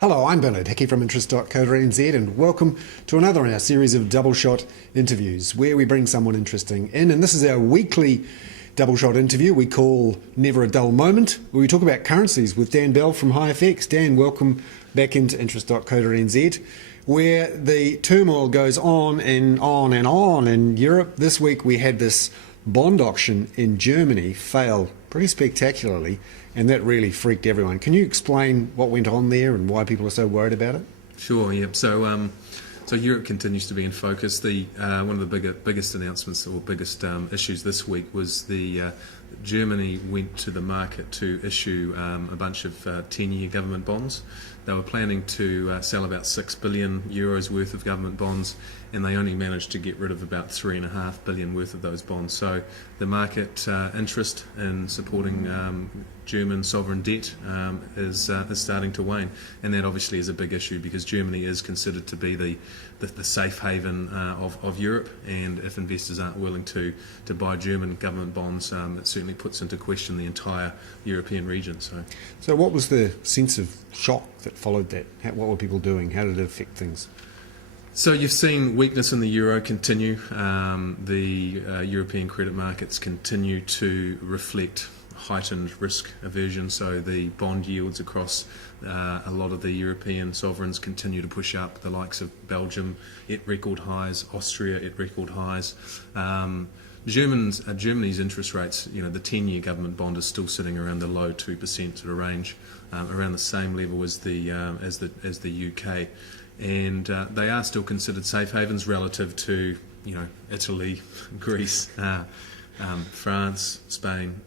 Hello, I'm Bernard Hickey from interest.co.nz and welcome to another in our series of double shot interviews where we bring someone interesting in, and this is our weekly double shot interview we call Never a Dull Moment, where we talk about currencies with Dan Bell from HiFX. Dan, welcome back into interest.co.nz, where the turmoil goes on and on and on in Europe. This week we had this bond auction in Germany fail pretty spectacularly, and that really freaked everyone. Can you explain what went on there and why people are so worried about it? Sure. Yep. So Europe continues to be in focus. One of the biggest announcements or biggest issues this week was Germany went to the market to issue a bunch of 10-year government bonds. They were planning to sell about €6 billion worth of government bonds, and they only managed to get rid of about $3.5 billion worth of those bonds. So the market interest in supporting German sovereign debt is starting to wane, and that obviously is a big issue because Germany is considered to be the safe haven of Europe, and if investors aren't willing to buy German government bonds, it certainly puts into question the entire European region. So what was the sense of shock that followed that? What were people doing? How did it affect things? So you've seen weakness in the euro continue. The European credit markets continue to reflect heightened risk aversion, so the bond yields across a lot of the European sovereigns continue to push up. The likes of Belgium at record highs, Austria at record highs. Germany's interest rates, the 10-year government bond is still sitting around the low 2% sort of range, around the same level as the UK, and they are still considered safe havens relative to Italy, Greece, France, Spain,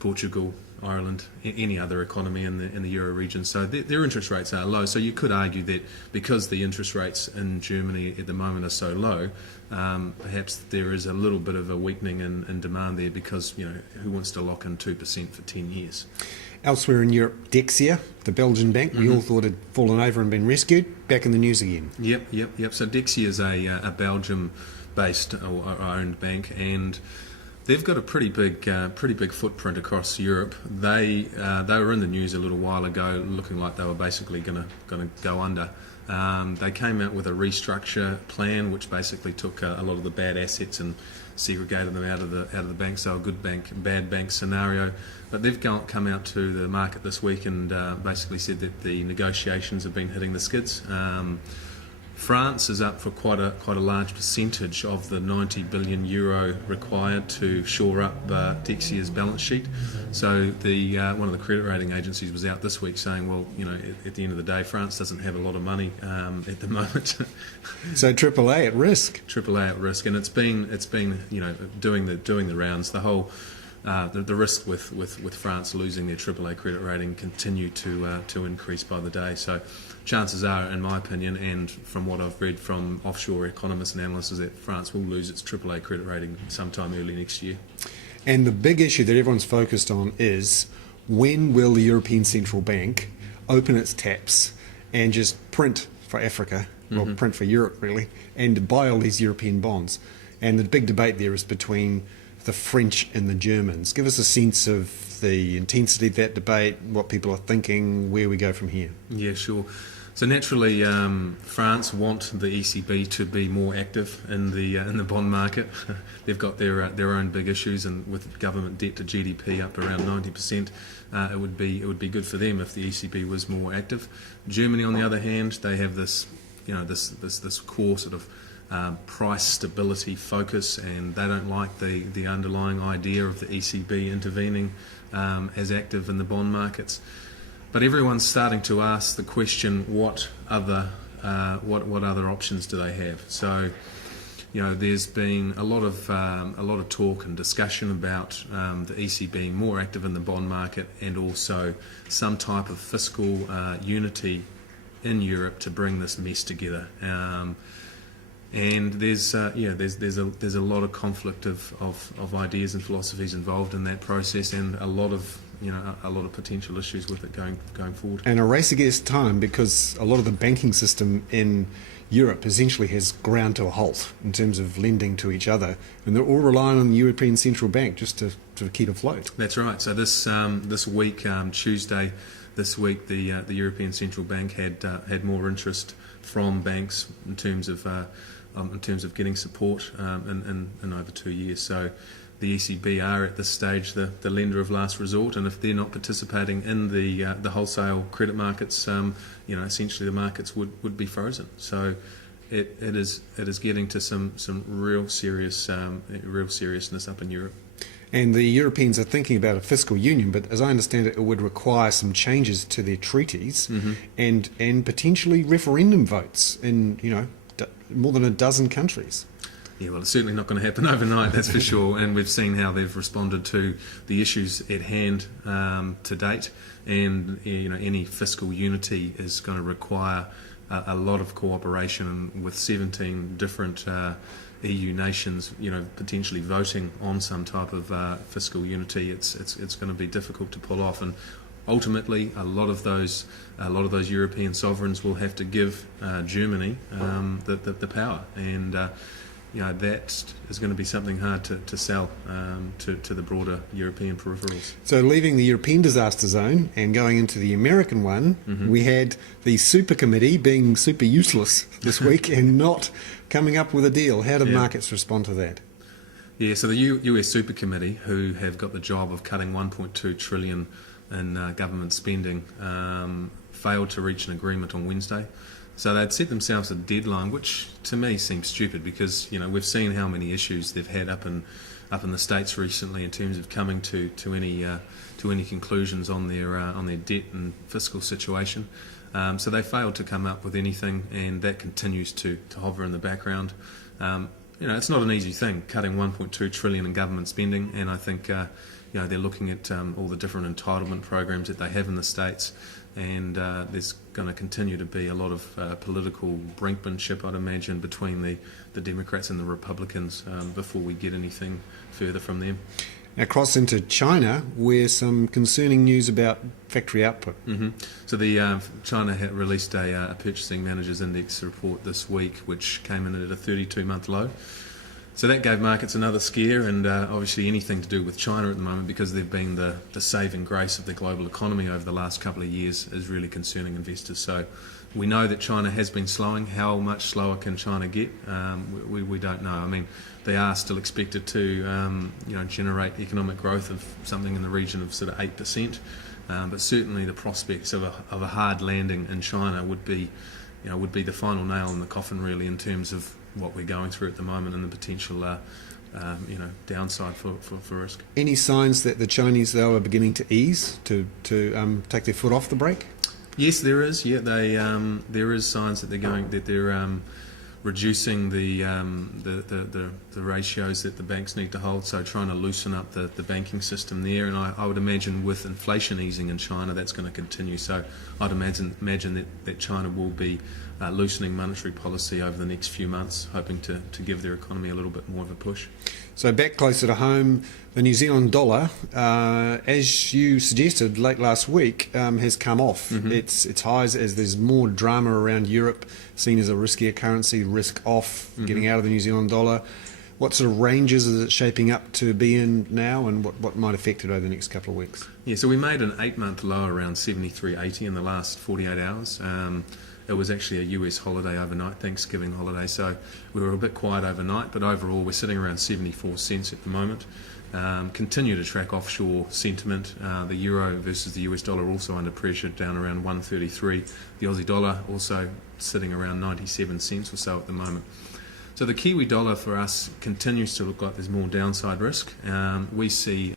Portugal, Ireland, any other economy in the euro region. So their interest rates are low. So you could argue that because the interest rates in Germany at the moment are so low, perhaps there is a little bit of a weakening in demand there because who wants to lock in 2% for 10 years? Elsewhere in Europe, Dexia, the Belgian bank, we all thought had fallen over and been rescued, back in the news again. Yep. So Dexia is a Belgium-based or owned bank, and they've got a pretty big footprint across Europe. They were in the news a little while ago, looking like they were basically going to go under. They came out with a restructure plan, which basically took a lot of the bad assets and segregated them out of the bank, so a good bank, bad bank scenario. But they've come out to the market this week and basically said that the negotiations have been hitting the skids. France is up for quite a large percentage of the €90 billion required to shore up Dexia's balance sheet. So one of the credit rating agencies was out this week saying, well, at the end of the day, France doesn't have a lot of money at the moment. So AAA at risk. AAA at risk, and it's been doing the rounds. The whole the risk with France losing their AAA credit rating continue to increase by the day. So chances are, in my opinion, and from what I've read from offshore economists and analysts, is that France will lose its AAA credit rating sometime early next year. And the big issue that everyone's focused on is when will the European Central Bank open its taps and just print for Africa, well, print for Europe really, and buy all these European bonds. And the big debate there is between the French and the Germans. Give us a sense of the intensity of that debate, what people are thinking, where we go from here. Yeah, sure. So naturally, France want the ECB to be more active in the bond market. They've got their own big issues, and with government debt to GDP up around 90%, it would be good for them if the ECB was more active. Germany, on the other hand, they have this core sort of price stability focus, and they don't like the underlying idea of the ECB intervening as active in the bond markets. But everyone's starting to ask the question: what other options do they have? So, there's been a lot of talk and discussion about the ECB being more active in the bond market, and also some type of fiscal unity in Europe to bring this mess together. And there's a lot of conflict of ideas and philosophies involved in that process, and a lot of potential issues with it going forward. And a race against time, because a lot of the banking system in Europe essentially has ground to a halt in terms of lending to each other, and they're all relying on the European Central Bank just to keep afloat. That's right. So this week, Tuesday, this week the European Central Bank had more interest from banks in terms of getting support in over 2 years. So the ECB are at this stage the lender of last resort, and if they're not participating in the wholesale credit markets, essentially the markets would be frozen. So it is getting to some real seriousness up in Europe. And the Europeans are thinking about a fiscal union, but as I understand it, it would require some changes to their treaties and potentially referendum votes in more than a dozen countries. Yeah, well, it's certainly not going to happen overnight, that's for sure. And we've seen how they've responded to the issues at hand to date. And any fiscal unity is going to require a lot of cooperation, and with 17 different EU nations, potentially voting on some type of fiscal unity, it's going to be difficult to pull off. And ultimately, a lot of those European sovereigns will have to give Germany the power, and that is going to be something hard to sell to the broader European peripherals. So leaving the European disaster zone and going into the American one, we had the super committee being super useless this week and not coming up with a deal. How did markets respond to that? Yeah, so the US Super Committee, who have got the job of cutting $1.2 trillion in government spending, failed to reach an agreement on Wednesday. So they'd set themselves a deadline, which to me seems stupid, because we've seen how many issues they've had up in the States recently in terms of coming to any conclusions on their debt and fiscal situation. So they failed to come up with anything, and that continues to hover in the background. It's not an easy thing, cutting $1.2 trillion in government spending, and I think they're looking at all the different entitlement programs that they have in the States. And there's going to continue to be a lot of political brinkmanship, I'd imagine, between the Democrats and the Republicans before we get anything further from them. Now, cross into China, where some concerning news about factory output. So China had released a Purchasing Managers Index report this week, which came in at a 32-month low. So that gave markets another scare, and obviously anything to do with China at the moment, because they've been the saving grace of the global economy over the last couple of years, is really concerning investors. So we know that China has been slowing. How much slower can China get? We don't know. I mean, they are still expected to generate economic growth of something in the region of sort of 8%, but certainly the prospects of a hard landing in China would be the final nail in the coffin, really, in terms of what we're going through at the moment and the potential downside for risk. Any signs that the Chinese, though, are beginning to ease, to take their foot off the brake? Yes, there is. Yeah, there is signs that they're reducing the ratios that the banks need to hold, so trying to loosen up the banking system there. And I would imagine with inflation easing in China, that's going to continue. So I'd imagine that China will be loosening monetary policy over the next few months, hoping to give their economy a little bit more of a push. So back closer to home, the New Zealand dollar, as you suggested late last week, has come off its highs as there's more drama around Europe, seen as a riskier currency, risk off, getting out of the New Zealand dollar. What sort of ranges is it shaping up to be in now, and what might affect it over the next couple of weeks? Yeah, so we made an 8-month low around 73.80 in the last 48 hours. It was actually a US holiday overnight, Thanksgiving holiday, so we were a bit quiet overnight, but overall we're sitting around 74 cents at the moment. Continue to track offshore sentiment. The euro versus the US dollar also under pressure, down around 133. The Aussie dollar also sitting around 97 cents or so at the moment. So the Kiwi dollar for us continues to look like there's more downside risk. We see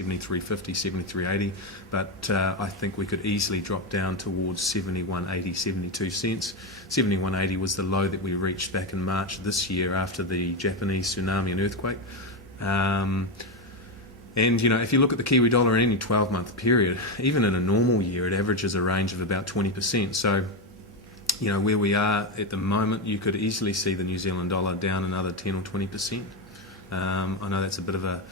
73.50, 73.80, but I think we could easily drop down towards 71.80, 72 cents. 71.80 was the low that we reached back in March this year after the Japanese tsunami and earthquake. And if you look at the Kiwi dollar in any 12-month period, even in a normal year, it averages a range of about 20%. So, where we are at the moment, you could easily see the New Zealand dollar down another 10 or 20%. I know that's a bit of a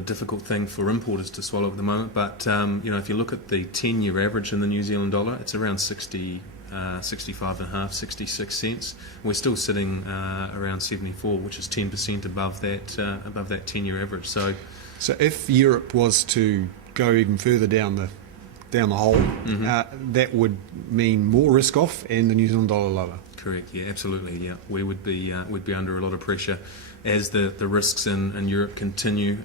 difficult thing for importers to swallow at the moment, but if you look at the 10-year average in the New Zealand dollar, it's around 65.5, 66 cents. We're still sitting around 74, which is 10% above that 10-year average. So if Europe was to go even further down the down the hole, that would mean more risk off and the New Zealand dollar lower. Correct. Yeah, absolutely. Yeah, we would be under a lot of pressure as the risks in Europe continue.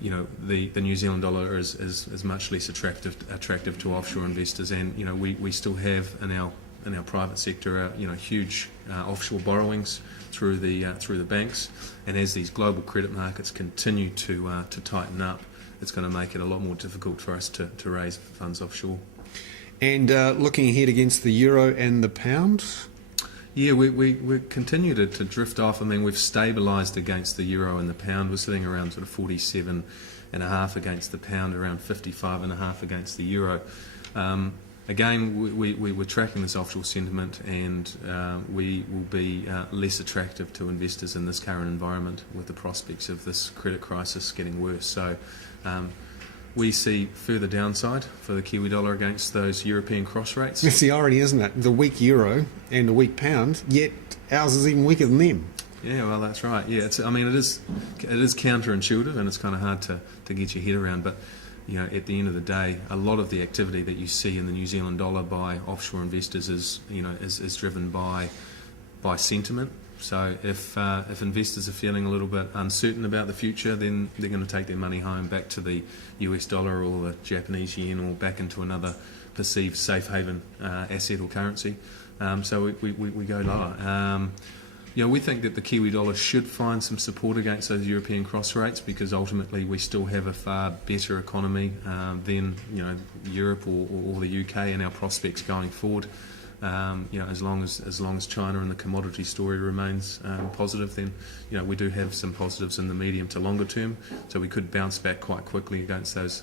The New Zealand dollar is much less attractive to offshore investors, and we still have in our private sector huge offshore borrowings through the banks, and as these global credit markets continue to tighten up, it's going to make it a lot more difficult for us to raise funds offshore. And looking ahead against the euro and the pound? Yeah, we continue to drift off. I mean, we've stabilised against the euro and the pound. We're sitting around sort of 47.5 against the pound, around 55.5 against the euro. Again, we're tracking this offshore sentiment, and we will be less attractive to investors in this current environment with the prospects of this credit crisis getting worse. So we see further downside for the Kiwi dollar against those European cross rates. It's the irony, isn't it? The weak euro and the weak pound, yet ours is even weaker than them. Yeah, well, that's right. Yeah, it is counterintuitive, and it's kind of hard to get your head around. But at the end of the day, a lot of the activity that you see in the New Zealand dollar by offshore investors is driven by sentiment. So if investors are feeling a little bit uncertain about the future, then they're going to take their money home back to the US dollar or the Japanese yen, or back into another perceived safe haven asset or currency. So we go lower. We think that the Kiwi dollar should find some support against those European cross rates, because ultimately we still have a far better economy than Europe or the UK, and our prospects going forward. As long as China and the commodity story remains positive, then we do have some positives in the medium to longer term. So we could bounce back quite quickly against those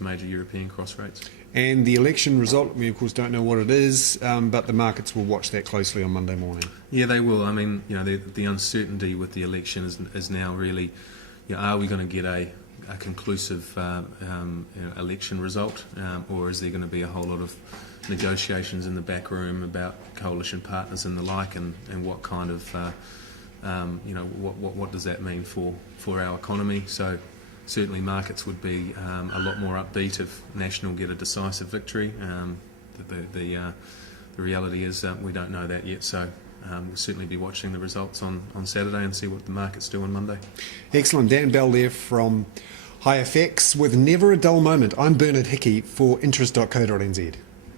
major European cross rates. And the election result, we of course don't know what it is, but the markets will watch that closely on Monday morning. Yeah, they will. I mean, the uncertainty with the election is now really, are we going to get a conclusive election result, or is there going to be a whole lot of negotiations in the back room about coalition partners and the like, and what kind of what does that mean for our economy? So certainly markets would be a lot more upbeat if National get a decisive victory. The reality is we don't know that yet, so we'll certainly be watching the results on Saturday and see what the markets do on Monday. Excellent. Dan Bell there from HiFX with Never a Dull Moment. I'm Bernard Hickey for interest.co.nz.